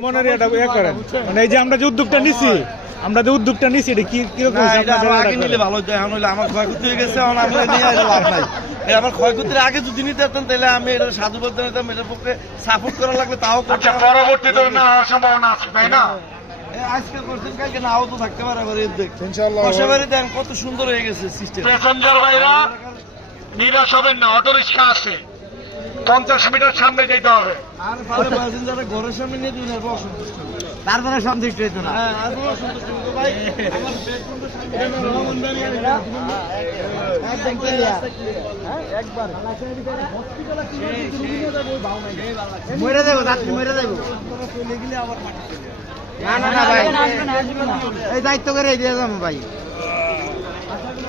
মনের এটা করেন মানে এই যে আমরা যে উদ্যোগটা নিছি এটা কি কিরকম আগে নিলে ভালো হতো। এখন হইলে আমার ক্ষয়ক্ষতি হয়ে গেছে, এখন আমরা নিয়ে এটা লাভ নাই। আমার ক্ষয়ক্ষতির আগে যদি নিতে পারতাম তাহলে আমি এটা সাধুবাদ নিতাম, এটার পক্ষে সাপোর্ট করা লাগলে তাও করতাম। পরবর্তীতে না হওয়ার সম্ভাবনা আছে তাই না? আজকে করছেন, কালকে নাও তো থাকতে পারে। আবার ইনশাআল্লাহ পাশাপাশি দেন কত সুন্দর হয়ে গেছে সিস্টেম। প্যাসেঞ্জার ভাইরা নিরাশ হবেন না, অটো রিক্সা আছে 50 মিটার সামনে যেতে হবে। আর ভালো প্যাসেঞ্জাররা ঘরের সামনে নিয়ে দিন, আর অসন্তুষ্ট তারপরে সন্তুষ্ট হইতো না। হ্যাঁ, আর অসন্তুষ্ট হতো ভাই। আমার বেতনটা মরে দেবো যাত্রী মরে দেবো। না না না ভাই, এই দায়িত্ব করে দিয়ে যাবো ভাই। সাগর